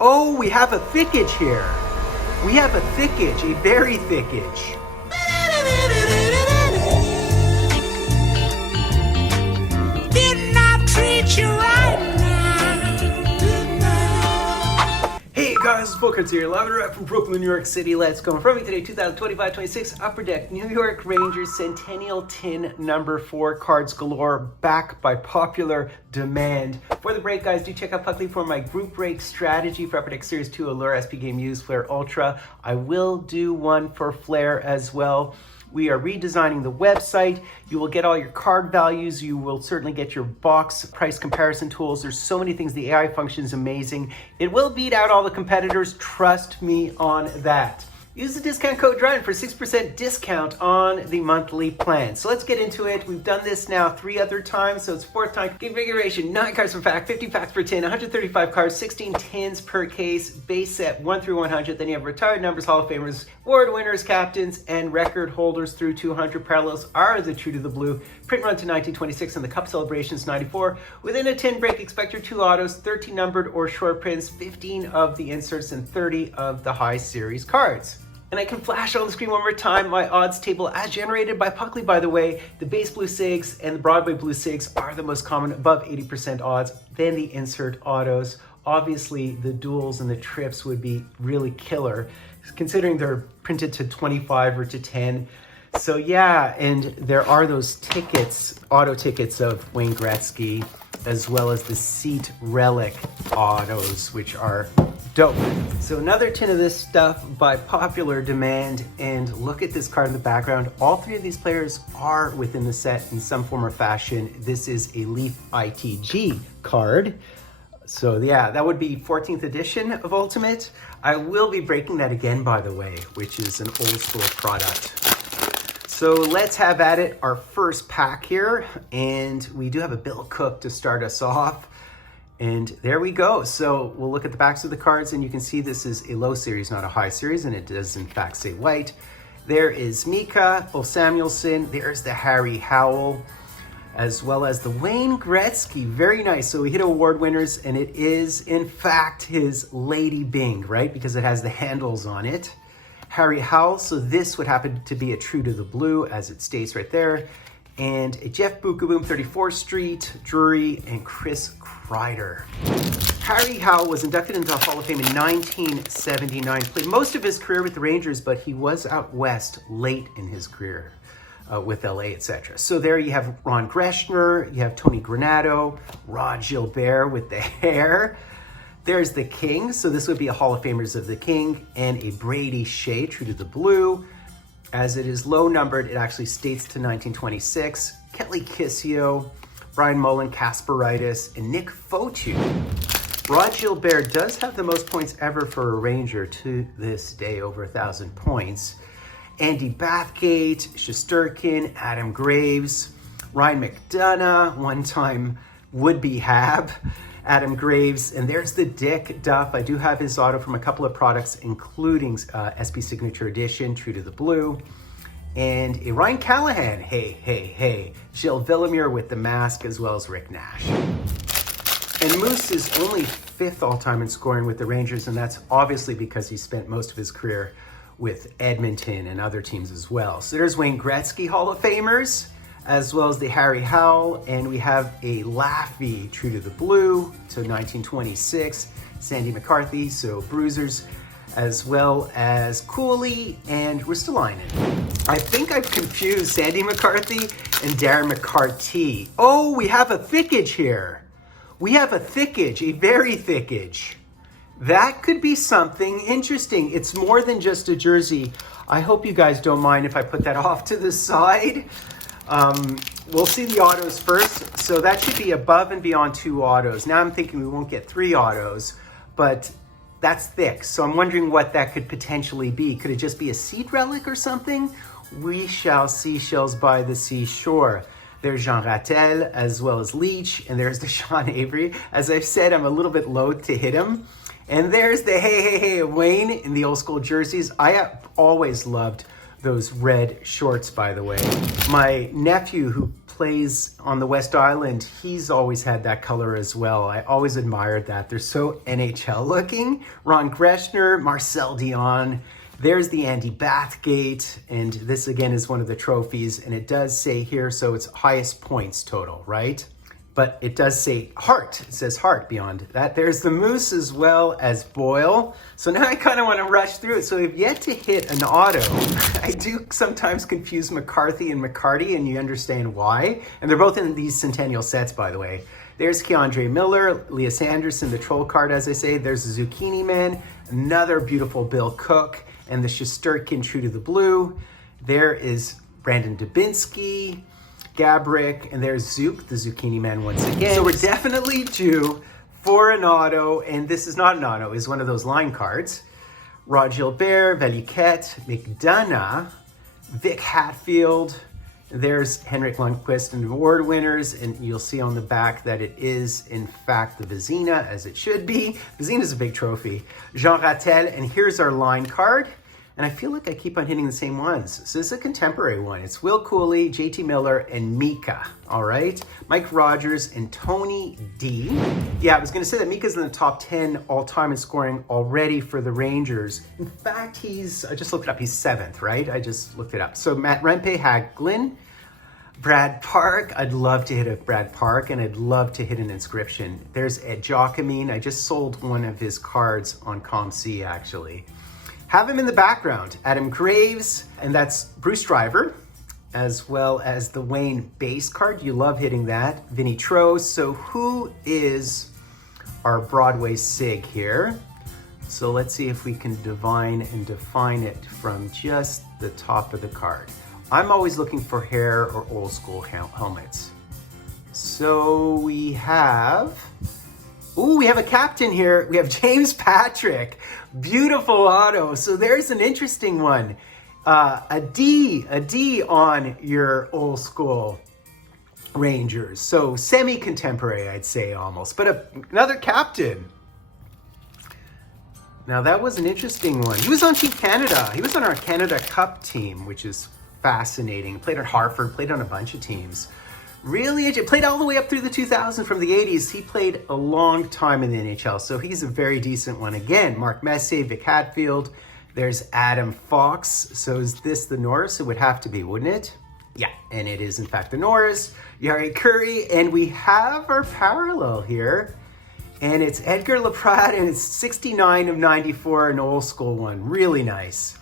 Oh, we have a thickage here. We have a thickage, a very thickage. Didn't I treat you right now? Hey guys, Fultoncards here, live and direct from Brooklyn, New York City. Let's go. From me today, 2025-26 Upper Deck New York Rangers Centennial Tin number 4 cards galore, back by popular demand. For the break, guys, do check out Puckley for my group break strategy for Upper Deck Series 2 Allure SP Game Used Flare Ultra. I will do one for Flare as well. We are redesigning the website. You will get all your card values. You will certainly get your box price comparison tools. There's so many things. The AI function is amazing. It will beat out all the competitors. Trust me on that. Use the discount code DRYDEN for 6% discount on the monthly plan. So let's get into it. We've done this now 3 other times, so it's 4th time. Configuration, 9 cards per pack, 50 packs per tin, 135 cards, 16 tins per case, base set 1 through 100. Then you have retired numbers, Hall of Famers, award winners, captains, and record holders through 200. Parallels are the True to the Blue. Print run to 1926 and the Cup Celebrations 94. Within a tin break, expect your 2 autos, 13 numbered or short prints, 15 of the inserts, and 30 of the high series cards. And I can flash on the screen one more time my odds table as generated by Puckley, by the way. The base blue SIGs and the Broadway blue SIGs are the most common, above 80% odds, then the insert autos. Obviously, the duels and the trips would be really killer, considering they're printed to 25 or to 10. So yeah, and there are those tickets, auto tickets of Wayne Gretzky, as well as the Seat Relic autos, which are dope. So another tin of this stuff by popular demand, and look at this card in the background. All 3 of these players are within the set in some form or fashion. This is a Leaf ITG card. So yeah, that would be 14th edition of Ultimate. I will be breaking that again, by the way, which is an old school product. So let's have at it, our first pack here. And we do have a Bill Cook to start us off. And there we go. So we'll look at the backs of the cards, and you can see this is a low series, not a high series, and it does in fact say white. There is Mika, Ulf Samuelsson, there's the Harry Howell, as well as the Wayne Gretzky. Very nice. So we hit award winners, and it is in fact his Lady Bing, right? Because it has the handles on it. Harry Howell, so this would happen to be a True to the Blue, as it states right there. And a Jeff Bookaboom, 34th Street, Drury, and Chris Kreider. Harry Howell was inducted into the Hall of Fame in 1979. Played most of his career with the Rangers, but he was out west late in his career with LA, etc. So there you have Ron Greschner, you have Tony Granato, Rod Gilbert with the hair. There's the King, so this would be a Hall of Famers of the King, and a Brady Shea, True to the Blue. As it is low numbered, it actually states to 1926. Kelly Kissio, Brian Mullen, Kasperitis, and Nick Fotu. Rod Gilbert does have the most points ever for a Ranger to this day, over 1,000 points. Andy Bathgate, Shesterkin, Adam Graves, Ryan McDonough, one-time would-be Hab, Adam Graves, and there's the Dick Duff. I do have his auto from a couple of products, including SP Signature Edition, True to the Blue, and a Ryan Callahan, hey, Jill Villamere with the mask, as well as Rick Nash. And Moose is only 5th all-time in scoring with the Rangers, and that's obviously because he spent most of his career with Edmonton and other teams as well. So there's Wayne Gretzky Hall of Famers, as well as the Harry Howell, and we have a Laffy True to the Blue to 1926, Sandy McCarthy, so Bruisers, as well as Cooley and Ristolainen. I think I've confused Sandy McCarthy and Darren McCarty. Oh, we have a thickage here. We have a thickage, a very thickage. That could be something interesting. It's more than just a jersey. I hope you guys don't mind if I put that off to the side. We'll see the autos first. So that should be above and beyond 2 autos. Now I'm thinking we won't get 3 autos, but that's thick. So I'm wondering what that could potentially be. Could it just be a Seat Relic or something? We shall see. Shells by the seashore. There's Jean Rattel, as well as Leach, and there's the Sean Avery. As I've said, I'm a little bit loath to hit him. And there's the hey Wayne in the old school jerseys. I have always loved those red shorts, by the way. My nephew who plays on the West Island, he's always had that color as well. I always admired that. They're so NHL looking. Ron Greshner, Marcel Dion. There's the Andy Bathgate, and this again is one of the trophies, and it does say here, so it's highest points total, right? But it does say Hart. It says Hart beyond that. There's the Moose as well as Boyle. So now I kind of want to rush through it. So we've yet to hit an auto. I do sometimes confuse McCarthy and McCarty, and you understand why. And they're both in these Centennial sets, by the way. There's Keandre Miller, Leah Sanderson, the Troll card, as I say. There's the Zucchini Man, another beautiful Bill Cook, and the Shesterkin True to the Blue. There is Brandon Dubinsky, Gabrick, and there's Zook, the Zucchini Man once again. So we're definitely due for an auto, and this is not an auto, it's one of those line cards. Rod Gilbert, Valiquette, McDonough, Vic Hatfield, there's Henrik Lundqvist and award winners, and you'll see on the back that it is in fact the Vizina, as it should be. Vizina's a big trophy. Jean Rattel, and here's our line card. And I feel like I keep on hitting the same ones. So this is a contemporary one. It's Will Cooley, JT Miller, and Mika, all right? Mike Rogers and Tony D. Yeah, I was gonna say that Mika's in the top 10 all time in scoring already for the Rangers. In fact, I just looked it up, he's 7th, right? I just looked it up. So Matt Rempe, Hagelin, Brad Park. I'd love to hit a Brad Park, and I'd love to hit an inscription. There's Ed Jockamine. I just sold one of his cards on COMC, actually. Have him in the background, Adam Graves, and that's Bruce Driver, as well as the Wayne base card. You love hitting that. Vinny Tro. So who is our Broadway Sig here? So let's see if we can divine and define it from just the top of the card. I'm always looking for hair or old school helmets. So we have a captain here. We have James Patrick. Beautiful auto. So there's an interesting one. A D on your old school Rangers. So semi-contemporary, I'd say almost, but another captain. Now that was an interesting one. He was on Team Canada. He was on our Canada Cup team, which is fascinating. Played at Hartford, played on a bunch of teams. Really, played all the way up through the 2000s from the 80s. He played a long time in the NHL, so he's a very decent one. Again, Mark Messier, Vic Hatfield. There's Adam Fox. So is this the Norris? It would have to be, wouldn't it? Yeah, and it is in fact the Norris. Yari Curry, and we have our parallel here. And it's Edgar Laprat, and it's 69 of 94, an old school one. Really nice.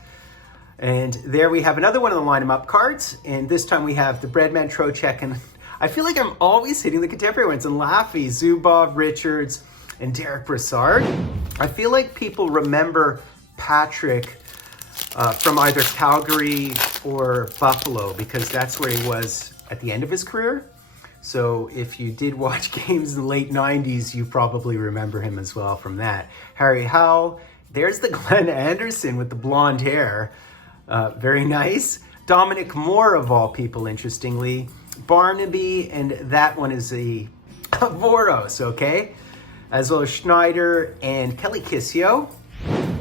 And there we have another one of the line 'em up cards. And this time we have the Breadman Trocheck, and I feel like I'm always hitting the contemporary ones. And Laffy, Zubov, Richards, and Derek Brassard. I feel like people remember Patrick from either Calgary or Buffalo, because that's where he was at the end of his career. So if you did watch games in the late 90s, you probably remember him as well from that. Harry Howe. There's the Glenn Anderson with the blonde hair. Very nice. Dominic Moore, of all people, interestingly. Barnaby, and that one is a Voros, okay? As well as Schneider and Kelly Kissio.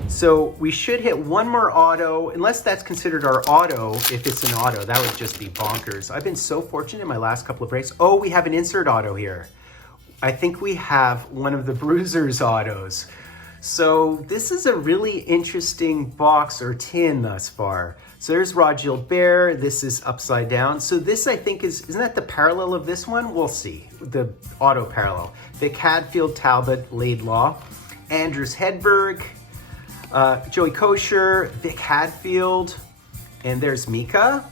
So we should hit one more auto, unless that's considered our auto. If it's an auto, that would just be bonkers. I've been so fortunate in my last couple of breaks. Oh, we have an insert auto here. I think we have one of the Bruisers autos. So this is a really interesting box or tin thus far. So there's Rod Gilbert. This is upside down. So this, I think, isn't that the parallel of this one? We'll see. The auto parallel. Vic Hadfield, Talbot, Laidlaw, Andrews Hedberg, Joey Kosher, Vic Hadfield, and there's Mika.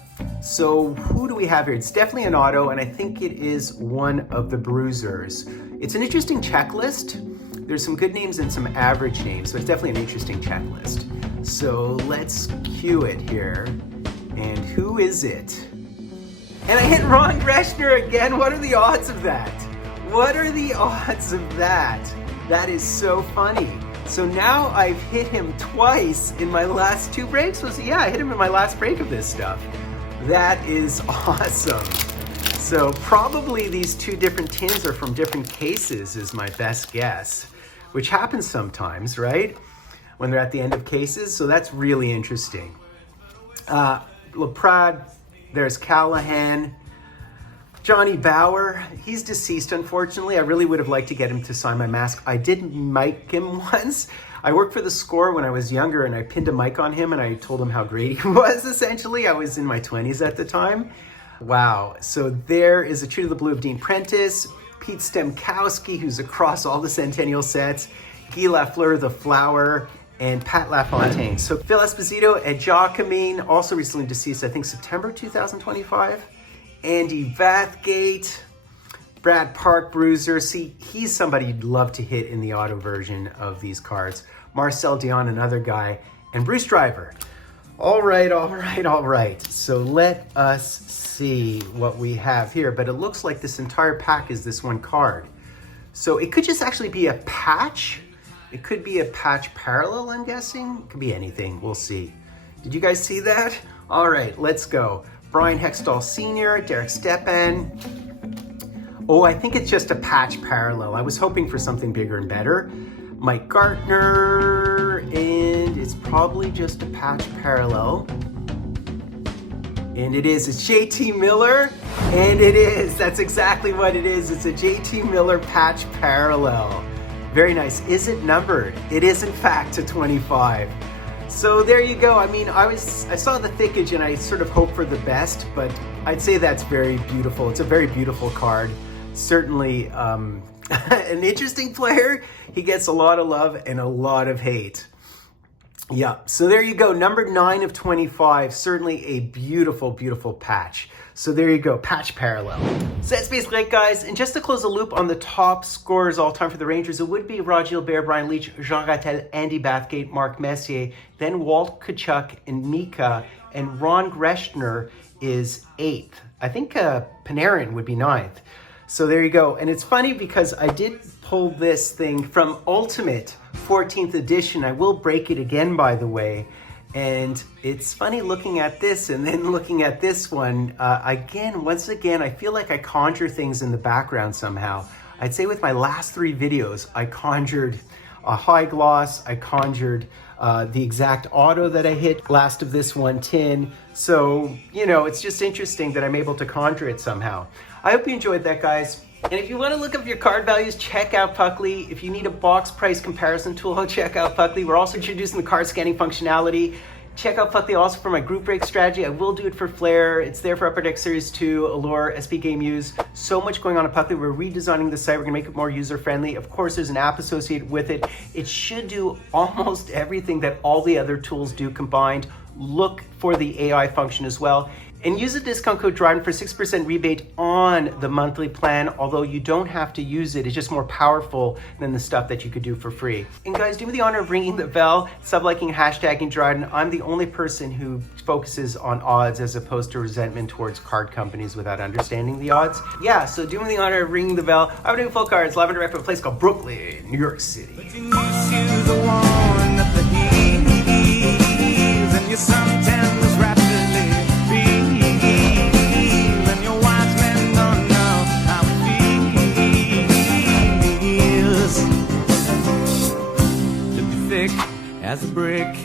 So who do we have here? It's definitely an auto, and I think it is one of the Bruisers. It's an interesting checklist. There's some good names and some average names, so it's definitely an interesting checklist. So let's cue it here. And who is it? And I hit Ron Greshner again. What are the odds of that? What are the odds of that? That is so funny. So now I've hit him twice in my last two breaks. So yeah, I hit him in my last break of this stuff. That is awesome. So probably these two different tins are from different cases is my best guess, which happens sometimes, right? When they're at the end of cases. So that's really interesting. LaPrade, there's Callahan. Johnny Bauer, he's deceased, unfortunately. I really would have liked to get him to sign my mask. I did mic him once. I worked for the Score when I was younger, and I pinned a mic on him, and I told him how great he was, essentially. I was in my 20s at the time. Wow. So there is A True to the Blue of Dean Prentice, Pete Stemkowski, who's across all the Centennial sets, Guy Lafleur, The Flower, and Pat LaFontaine. So Phil Esposito and Jacquemin, also recently deceased, I think September 2025. Andy Vathgate, Brad Park Bruiser. See, he's somebody you'd love to hit in the auto version of these cards. Marcel Dion, another guy, and Bruce Driver. All right. So let us see what we have here. But it looks like this entire pack is this one card. So it could just actually be a patch. It could be a patch parallel, I'm guessing. It could be anything, we'll see. Did you guys see that? All right, let's go. Brian Hextall Sr., Derek Stepan. Oh, I think it's just a patch parallel. I was hoping for something bigger and better. Mike Gartner, and it's probably just a patch parallel. And it is, it's JT Miller, and it is, that's exactly what it is. It's a JT Miller patch parallel. Very nice. Is it numbered? It is in fact to 25. So there you go. I mean, I saw the thickage and I sort of hoped for the best, but I'd say that's very beautiful. It's a very beautiful card. Certainly an interesting player. He gets a lot of love and a lot of hate. Yeah, so there you go. Number 9 of 25. Certainly a beautiful, beautiful patch. So there you go, patch parallel. So that's basically it, guys. And just to close the loop on the top scorers all time for the Rangers, it would be Rod Gilbert, Brian Leach, Jean Rattel, Andy Bathgate, Mark Messier, then Walt Tkachuk and Mika, and Ron Greschner is 8th. I think Panarin would be 9th. So there you go. And it's funny because I did pull this thing from Ultimate 14th edition. I will break it again, by the way. And it's funny looking at this and then looking at this one. Once again, I feel like I conjure things in the background somehow. I'd say with my last 3 videos, I conjured a high gloss, I conjured the exact auto that I hit last of this one tin. So, you know, it's just interesting that I'm able to conjure it somehow. I hope you enjoyed that, guys. And if you want to look up your card values, check out Puckly. If you need a box price comparison tool, check out Puckly. We're also introducing the card scanning functionality. Check out Puckly also for my group break strategy. I will do it for Flair. It's there for Upper Deck Series 2, Allure, SP Game Use. So much going on at Puckly. We're redesigning the site. We're gonna make it more user-friendly. Of course, there's an app associated with it. It should do almost everything that all the other tools do combined. Look for the AI function as well. And use the discount code Dryden for 6% rebate on the monthly plan, although you don't have to use it. It's just more powerful than the stuff that you could do for free. And guys, do me the honor of ringing the bell, sub-liking, hashtagging Dryden. I'm the only person who focuses on odds as opposed to resentment towards card companies without understanding the odds. Yeah, so do me the honor of ringing the bell. I'm doing Fultoncards live and direct from a place called Brooklyn, New York City. But you miss the one that the heat and your suntan was rapidly and your wise men don't know how it feels to be thick as a brick.